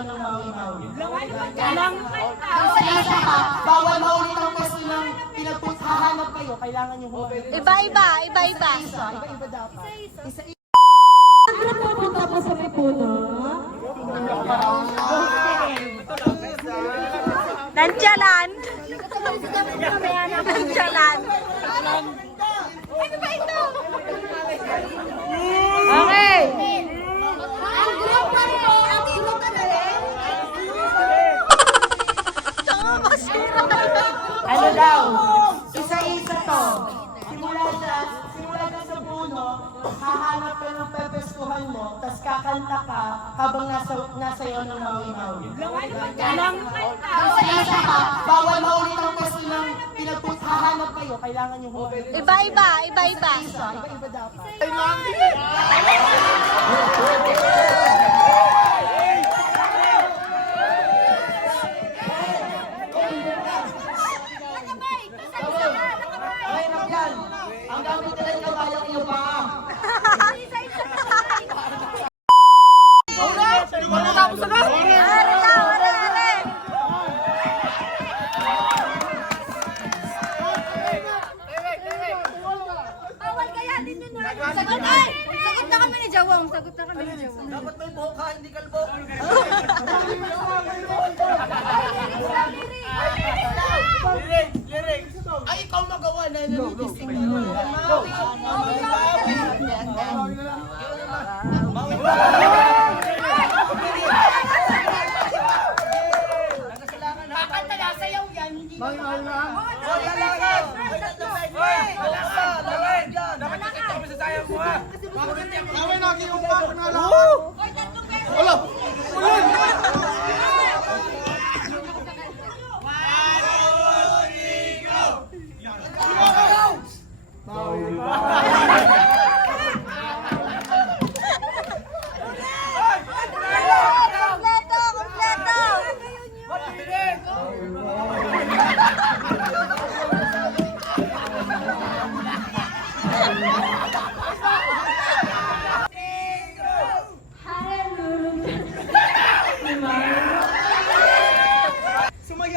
sayaw ng mawi-mawi. Sa isa ka, bawal maulit ang pwesto ng pinagputhahanap kayo. Kailangan nyo huwag. Iba-iba. Iba-iba dapat. Isa-isa. Pupunta po sa may puno. Nantyalan. Nantyalan. Ano ba ito? Okay. Ang group pa po, ang group ka na rin. Ano daw? Isa-isa to. Simula na sa puno, hahanap ka ng pepeskuhan mo, tas kakanta ka habang nasayaw ng mawi-mawi. Sa isa ka, bawal maulit ang pwesto ng pinagputhahanap kayo. Kailangan nyo huwag. Iba-iba. Iba-iba dapat. Okay, Nagyan. Ang gamit nila yung kabayang iyo pa. Sagot na kami ni Jawong. Dapat may buhok ka, hindi kalbo. Lirik. Ay, ikaw magawa na. Nanigising ka. Kakanta na, sayaw yan. Hindi na.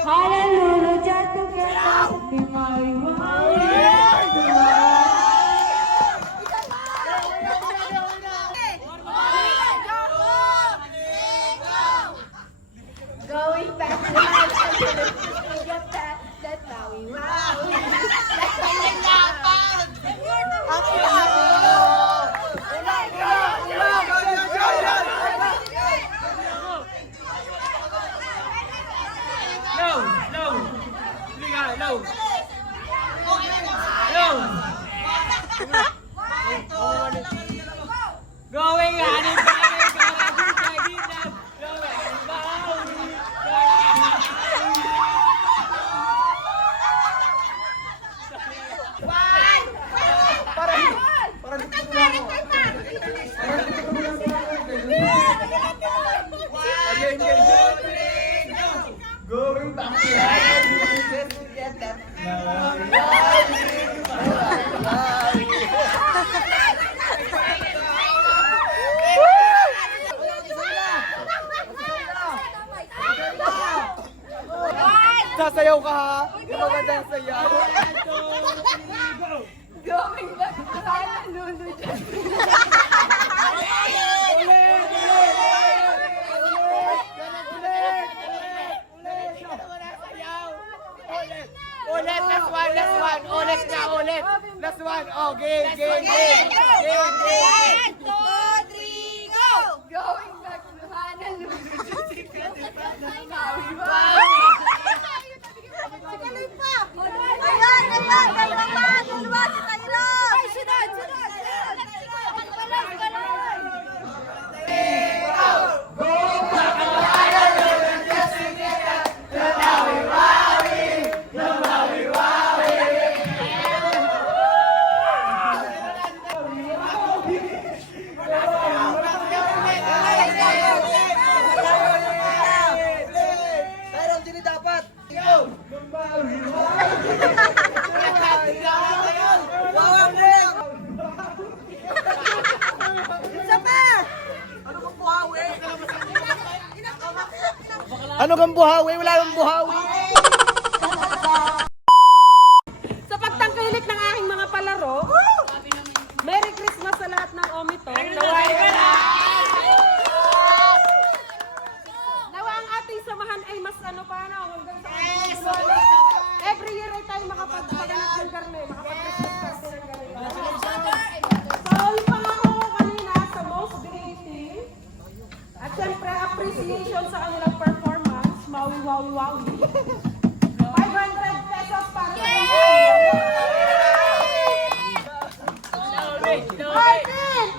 Hallelujah, just together. Be my Going back to that Maui. Going on it. Going back to sasayaw ka ha? Yung maganda yung sayaw. Going back to Hallelujah. Ulit. Last one. Oh, game. One, two, three, go! Going back to Hallelujah. Dalawa si Taylor! Ay, sunod! Ano kang buhawi? Wala kang buhawi. Sa pagtangkilik ng aking mga palaro, Merry Christmas sa lahat ng Omitong. Nawa ang ating samahan ay mas ano pa na hanggang sa every year ay tayo makapagpaganap ng garne, makapag-Christmas party ng garne. So, yung pangako ko kanina sa most creative at syempre appreciation sa kanilang performance, Maui Wawi Wawi. 500 pesos para sa Martin!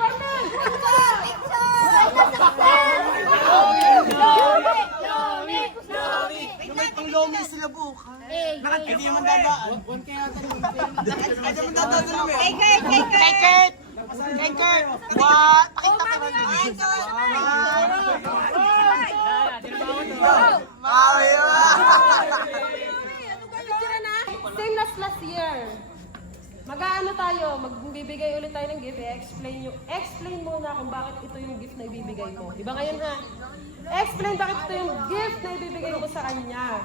Martin! Ang lomi sila buka. Hindi naman dadaan. Hindi naman dadaan sila. Kate! What? Pakita ka rin. Picture na. Same as last year. Mag-aano tayo, magbibigay ulit tayo ng gift. Explain muna kung bakit ito yung gift na ibibigay mo. Diba ngayon ha? Explain bakit ito yung gift na ibibigay mo sa kanya.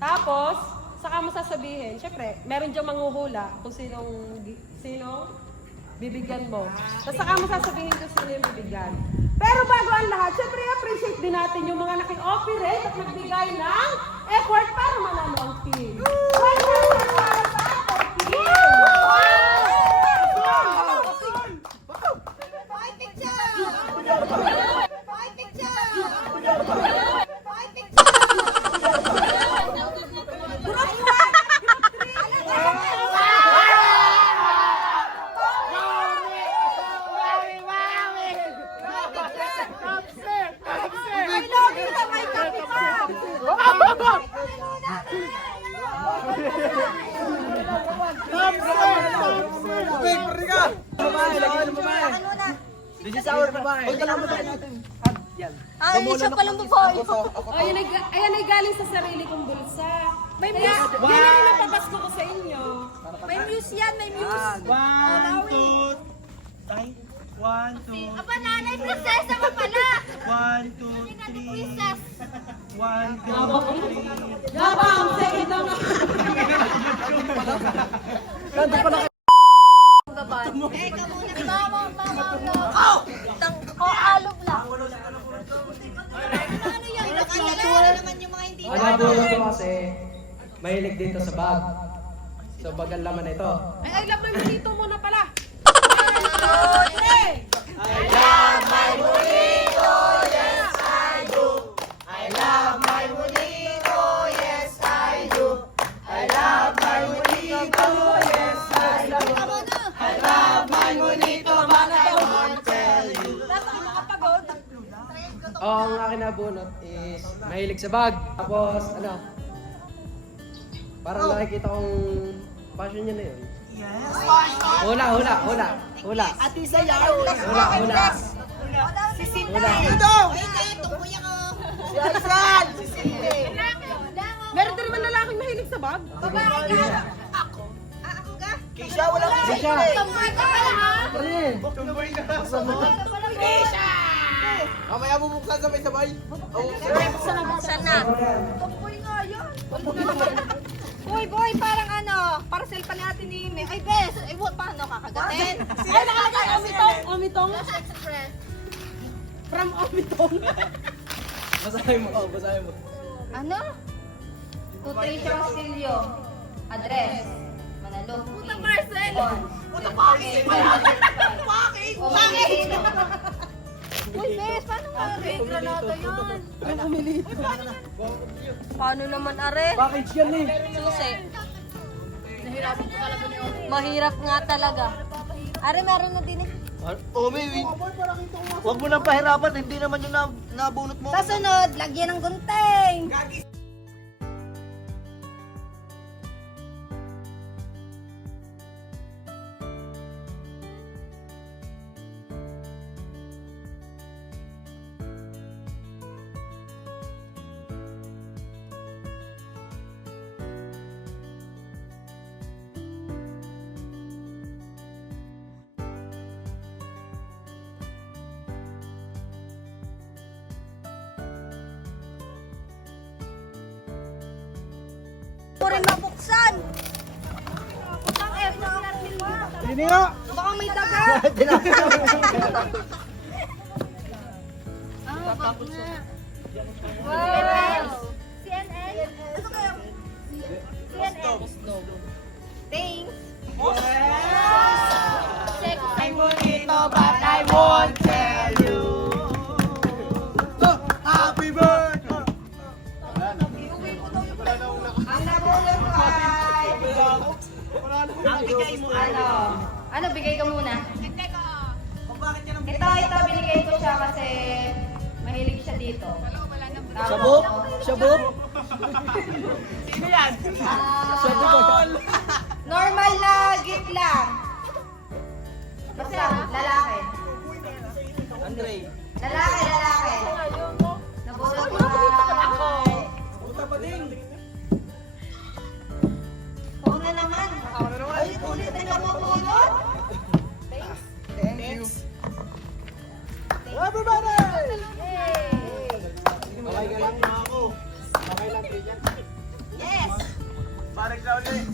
Tapos, saka mo sasabihin, syempre, meron diyang manghuhula kung sinong bibigyan mo. Tapos saka mo sasabihin kung sino yung bibigyan. Pero bago ang lahat, syempre appreciate din natin yung mga naki-operate at nagbigay ng effort para manalo ang team. Ay, siya palang babae. Oh, ayan ay galing sa sarili kong bulsa. May muse. Yan ang napapasko ko sa inyo. May muse yan, may muse. 1, 2, Aba, nanay, prinsesa ka pala. 1, 2, 3. Princess. 1, 2, 3. Gabang, second lang ako. Alog lang. Nabulot ko kasi mahilig dito sa bag. So bagal laman ito. Ay, laman dito muna pala. Ang aking nabunot is mahilig sa bag. Tapos ano, parang nakikita kong passion niya na yun. Yes. Hula. Ati sayaw. Hula. Si Cindy. Ito. Si Aizal. Si Cindy. Meron din naman lalaking mahilig sa bag. Keisha, wala ka si Keisha. Tomboy ka pala, ha? Rin. Tumboy ka. Keisha! Mamaya bubuksan sabay-sabay. Buksan na. Tomboy nga yun. Boy, parang ano, parcel pa natin ni Ime. Ay, bes! Ay, paano kakagatin? Ay, nakalagay, Omitong. Express. From Omitong. Basahin mo. Ano? Patricia Castillo. Address. Manalo. Puta parcel! Puta bakit? Bakit? Uy, bes, paano nga? Granada yan. Paano naman, are? Package yan eh. Susi. Mahirap nga talaga. Are, meron na din eh. Oh, maybe. Huwag mo nang pahirapan, hindi naman yung nabunot mo. Sa sunod, lagyan ng gunting. rin mabuksan. Putang F na Hindi nga. Baka may daga. Wow. CNN? Ano kaya? CNN. Thanks. I'm bonito, but I won't tell you. Happy birthday! Ang nabulot ay... Nabigay mo ano? Ano, bigay ka muna? Ito, binigay ko siya kasi mahilig siya dito. Shabop? Shabop? Sino yan? Normal na gift lang. Basta, lalaki. Andre. Lalaki. Nabulot ko ay... Oo na naman. Ulit na nabubulot. Thank you. Everybody! Okay ka lang na ako. Okay lang, Trinyan. Yes. Parang na ulit.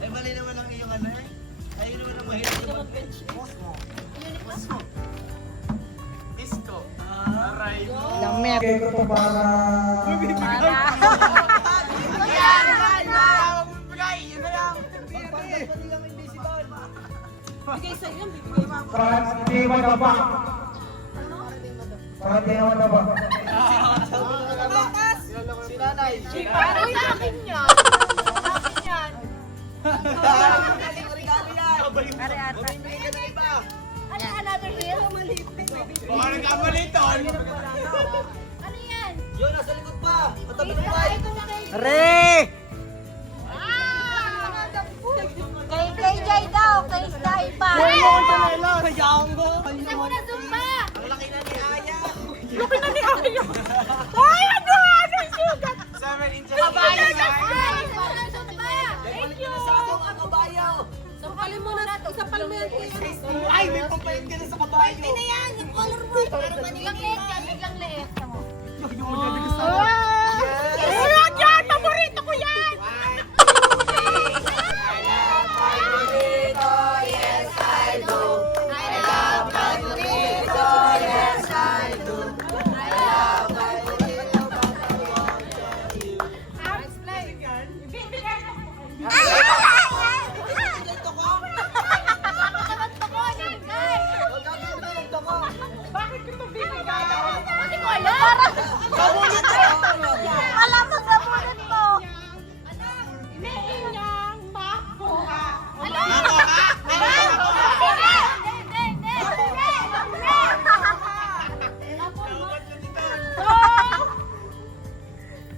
Eh, mali naman ang iyong ano eh. Ayun naman ang mahilig sa mag-bench. Disco. Aray. Lamit. Kaya ko to para... Hindi mo na ba? Para di naman na ba? Si nanay. Uy, sa akin yan. Ano, another hill? Ano ka maliton? Ano yan? Yun, nasa likod pa. Patabi ng Ito mic. na kay... Are! Kay KJ daw, kay Style pa. Isa mo na Zumba. Ang laki na ni Aya. Ay, ano? Ano yung sugat? 7 inches. Ay, isa mo na Zumba. Thank you. Ang kabayo. Sampalin mo na, isapal mo yan. Ay, may pampalit ka na sa kabayo. Hindi na yan, yung color white. Biglang leeg yan, biglang leeg. Tama. Ulag yan! Paborito ko yan! Bakit ko ito binigay? Hindi ko alam. Alam mo sa bulan mo. Iniinyang makuha. Ano?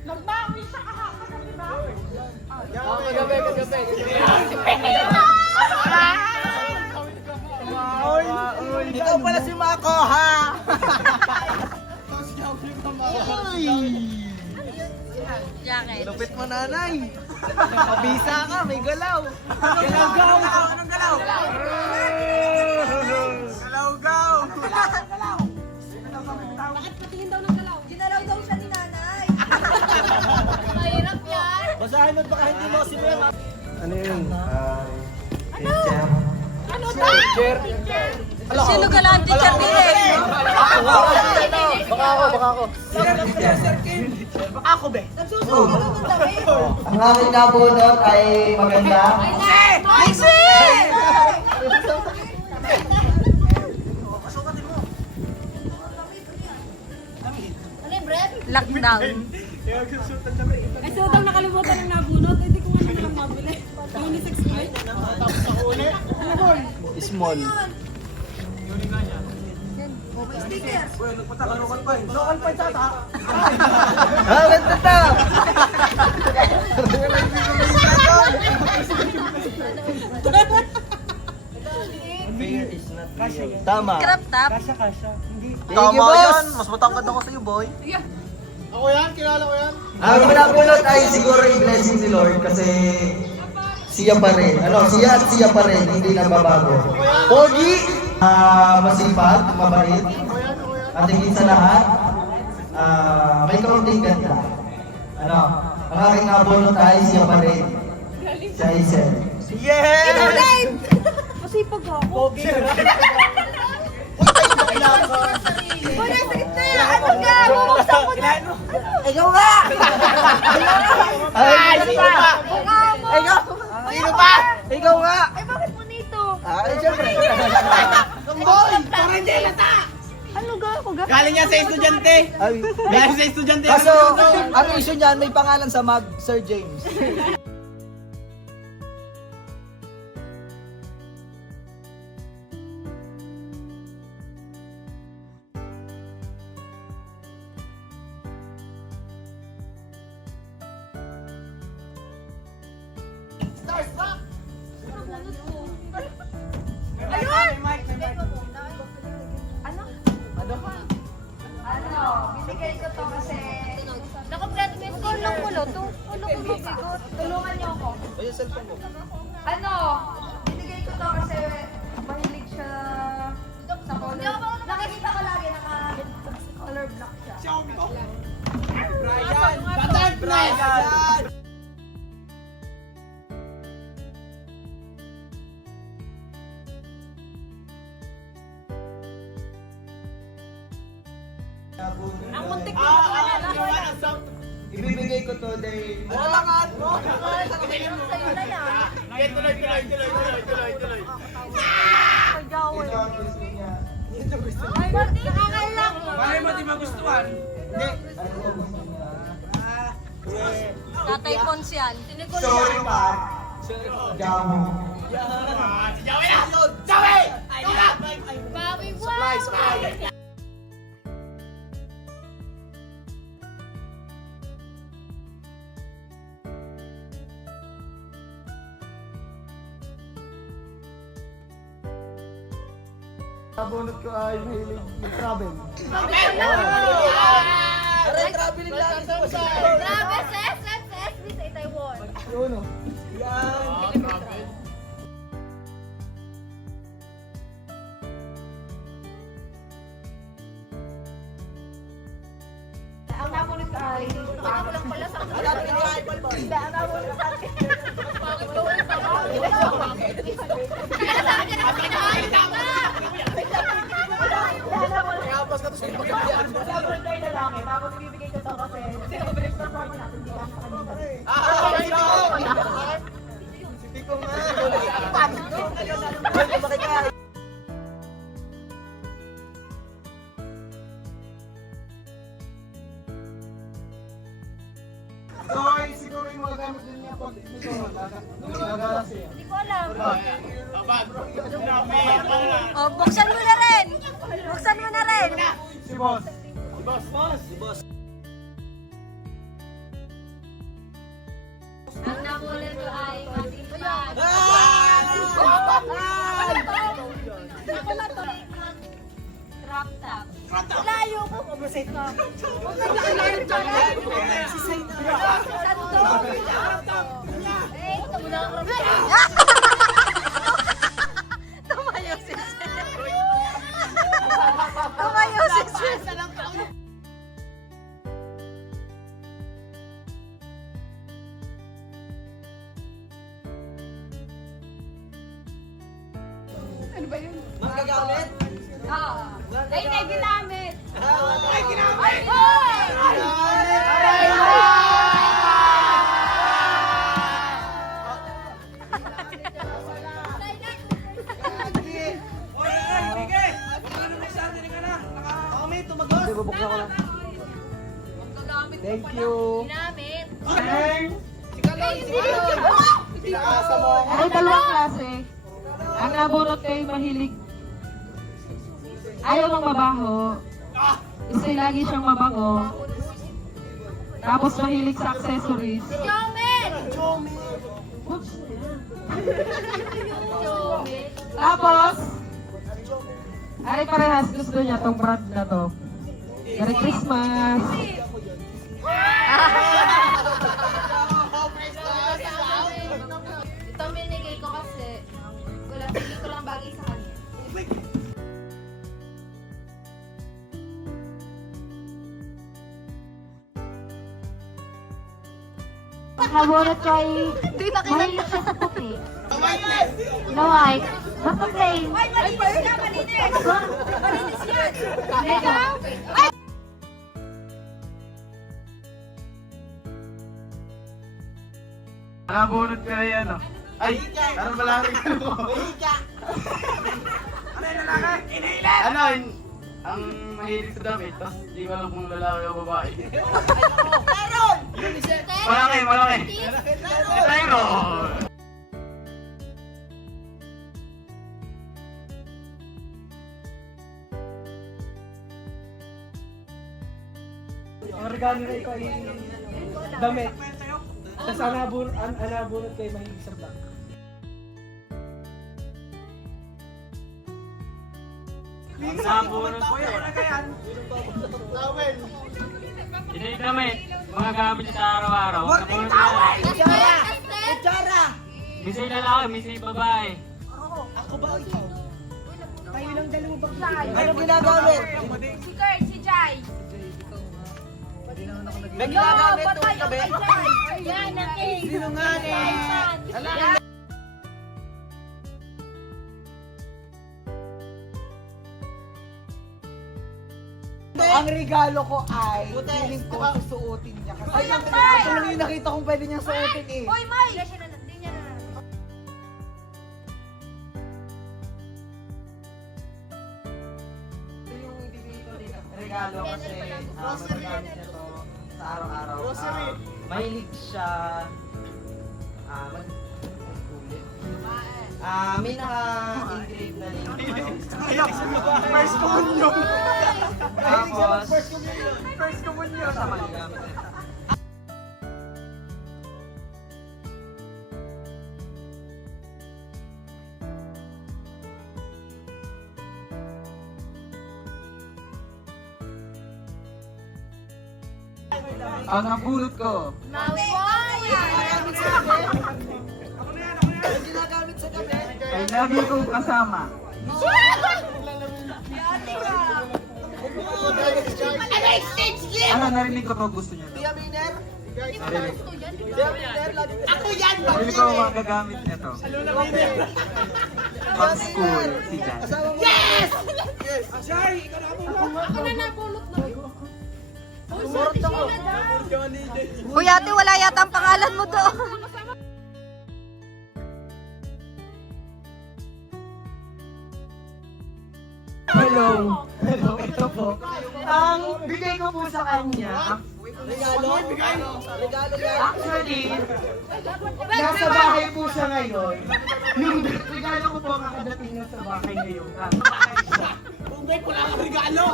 Nagbawi siya kahapon, di ba? Ikaw pala si Mako, ha? Jacket. Lupit mo, nanay. Mabisa ka, may galaw. Galaw-gaw. Anong galaw? Galaw-gaw. Bakit patingin daw ng galaw? Ginalaw daw siya ni nanay. Mahirap yan. Basahin mo baka hindi mo si Ben. Ano yun? Ano ba? Sino galang teacher din eh? Baka ako. Ako, be. Ang aking nabunot ay maganda. Ano yung bread? Lockdown. Ay, so daw nakalimutan ng nabunot. Hindi ko nga naman mabili. Unisex boy. Small. Ah, ganda ta! Tama. Crop top. Tama yan. Mas matangkad ako sa'yo, boy. Ako yan, kilala ko yan. Ang pinapulot ay siguro yung blessing ni Lord kasi siya pa rin. Siya at siya pa rin. Hindi na babago. Pogi, masipag, mabait. At higit sa lahat, may kaunting ganda. Ano? Ang aking nabunot ay siya pa rin. Si Aisel. Inulit! Masipag ako. Wala, sakit na yan. Ano ka? Bumagsak mo na. Ikaw nga! Ay, Sino pa? Ikaw nga! Ay, bakit mo nito? Ay, syempre. Boy! Parang hindi lata! Ano ga ako ga? Galing yan sa estudyante! Galing sa estudyante! Kaso, ang issue niyan, may pangalan sa mag, Sir James. Binigay ko to kasi... Nakompleto mo yung tulong ko, lo. Tulong ko bigot. Tulungan niyo ako. Ayun, cellphone ko. Ano? Binigay ko to kasi mahilig siya sa color. Nakikita ko lagi naka-color block siya. Brian! Ang muntik na wala. Ibibigay ko to dahil... Sa'yo na yan. Tuloy. Ito ang gusto niya. Ay, Marty, kakailang. Bakit mo di magustuhan? Hindi. Ano ko gusto niya? Tatay Cons yan. Sorry, pa. Jamo. Bawi, wow! Nabunot ko ay mahilig mag-travel. Aray, traveling lang. Grabe, SSB sa Taiwan. Yun o. Ang napunit ka ay... Ako lang pala sa... Hindi, ang napunit ka ay... So, siguro yung mga gamit din niya pag ito. Nagalas siya. Hindi ko alam. Oh, buksan mo na rin. Buksan mo na rin. Si boss. Ang nakulit ko ay masipag. Crop top. Layo ko. Oversight na. Huwag ka layo ka lang. Santo. Eh, ito mo na ang crop top. Tumayo si Sir. Tumayo si Sir. Magagamit? Oo. Ay, hindi ginamit. Ay, Ay, hoy! bubuksan ko lang. Thank you. Ginamit. Ay, dalawang klase. Ang nabunot kayo mahilig. Ayaw ng mabaho. Isa'y lagi siyang mabango. Tapos mahilig sa accessories. Ginamit. Tapos, ay parehas gusto niya tong brand na to. Merry Christmas! Ito binigay ko kasi hindi ko lang bagay sa kanya. nabunot ko ay mahilig siya sa puti. No, white. Ba't pa plain? Ay, malinis yan, malinis! Malinis yan! Ikaw? Ay! Nakabunot ka na yan, Ay, ano pala rin ko? Ano, ang mahilig sa damit, tapos di ko alam kung lalaki o babae. Malaki, malaki. Tayo! Ang regalo na ikaw ay damit. Tapos ang nabunot kayo mahilig sa black. Ang nabunot ko yan. Ito yung damit, mga gamit sa araw-araw. Kutsara! Misay lalaki, misay babae. Ako ba ikaw? Kayo lang dalawa ba? Anong ginagamit? Si Kurt, si Jai. May ginagamit nung tabi? Yan, ang king. Sinungaling! Ang regalo ko ay feeling ko susuotin niya. Kasi ito lang yung nakita kong pwede niyang suotin eh. Hoy, May! Hindi niya na. Ito yung ibibigay ko din regalo kasi magagamit niya to sa araw-araw. Mahilig siya mag-ulit. May naka-engrave na link dito. First communion! Tapos, first communion sa magagamit nito. Ang nabunot ko, Maui boy! Yung ginagamit sa gabi. ay lagi kong kasama. Ano, narinig ko to, gusto niyo to. Tia Miner? Narinig ko. Tia Miner, lagi ko Ako yan! Narinig ko magagamit nito. Pag school, si Jan. Kasama mo. Ako na nabulot na. Sumurot ako. Uy, ate, wala yata ang pangalan mo doon. Hello! Hello, ito po. Ang bigay ko po sa kanya, Regalo? Regalo yan. actually, nasa bahay po siya ngayon. Yung regalo ko po kakadating na sa bahay ngayon. Bungay ko lang ang regalo!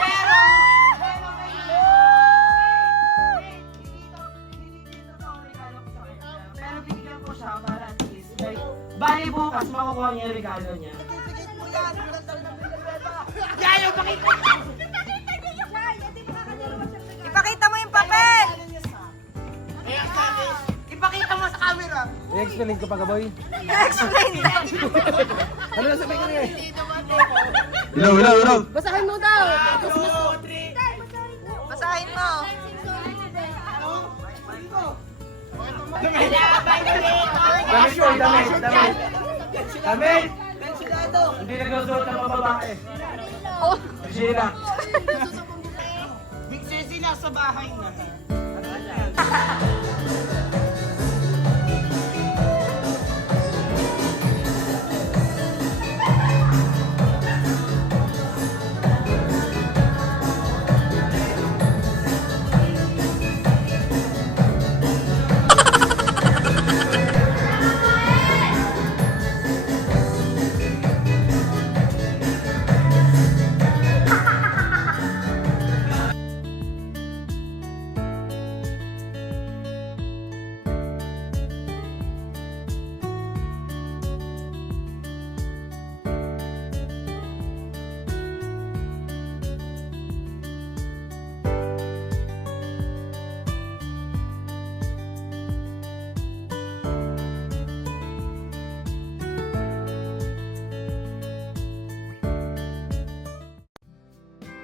Pero, pero bigyan ko siya para at least, like, bali bukas makukuha niya yung regalo niya. Tikit mo yan. Walang talagang pinagpeta. Ipakita mo yung papel. Ipakita mo sa camera! I-explain ko pa ka, boy. Explain that. Ano na sabihin ko niya? Hello, hello, hello. Basahin mo daw. Basahin mo. Damit ko, damit, damit. Damit! Pensilado. Hindi nagsusuot ng mga babae. Oh. Sheila. Mixer sila sa bahay na.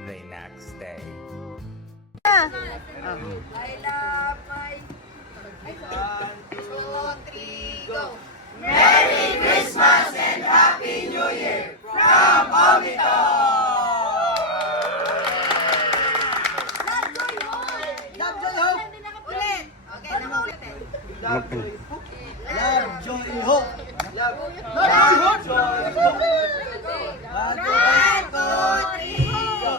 The next day. I love my... Ulit. Okay, nakulitin. Love, joy, hope. One, two, three,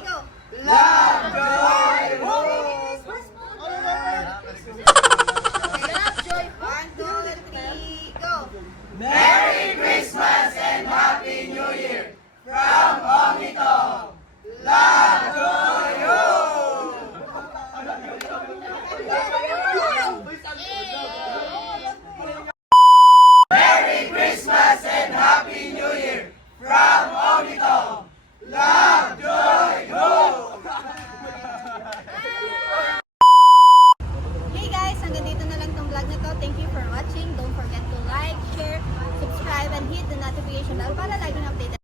go. Love, joy, hope. Love, joy, 1, 2, 3, go. Merry Christmas and Happy New Year from Omito. Love, joy, hope. Merry Christmas and Happy New Year from Omito. Love, joy, hope. Hey guys, hanggang dito na lang tong vlog na to. Thank you for watching. Don't forget to like, share, subscribe, and hit the notification bell para laging updated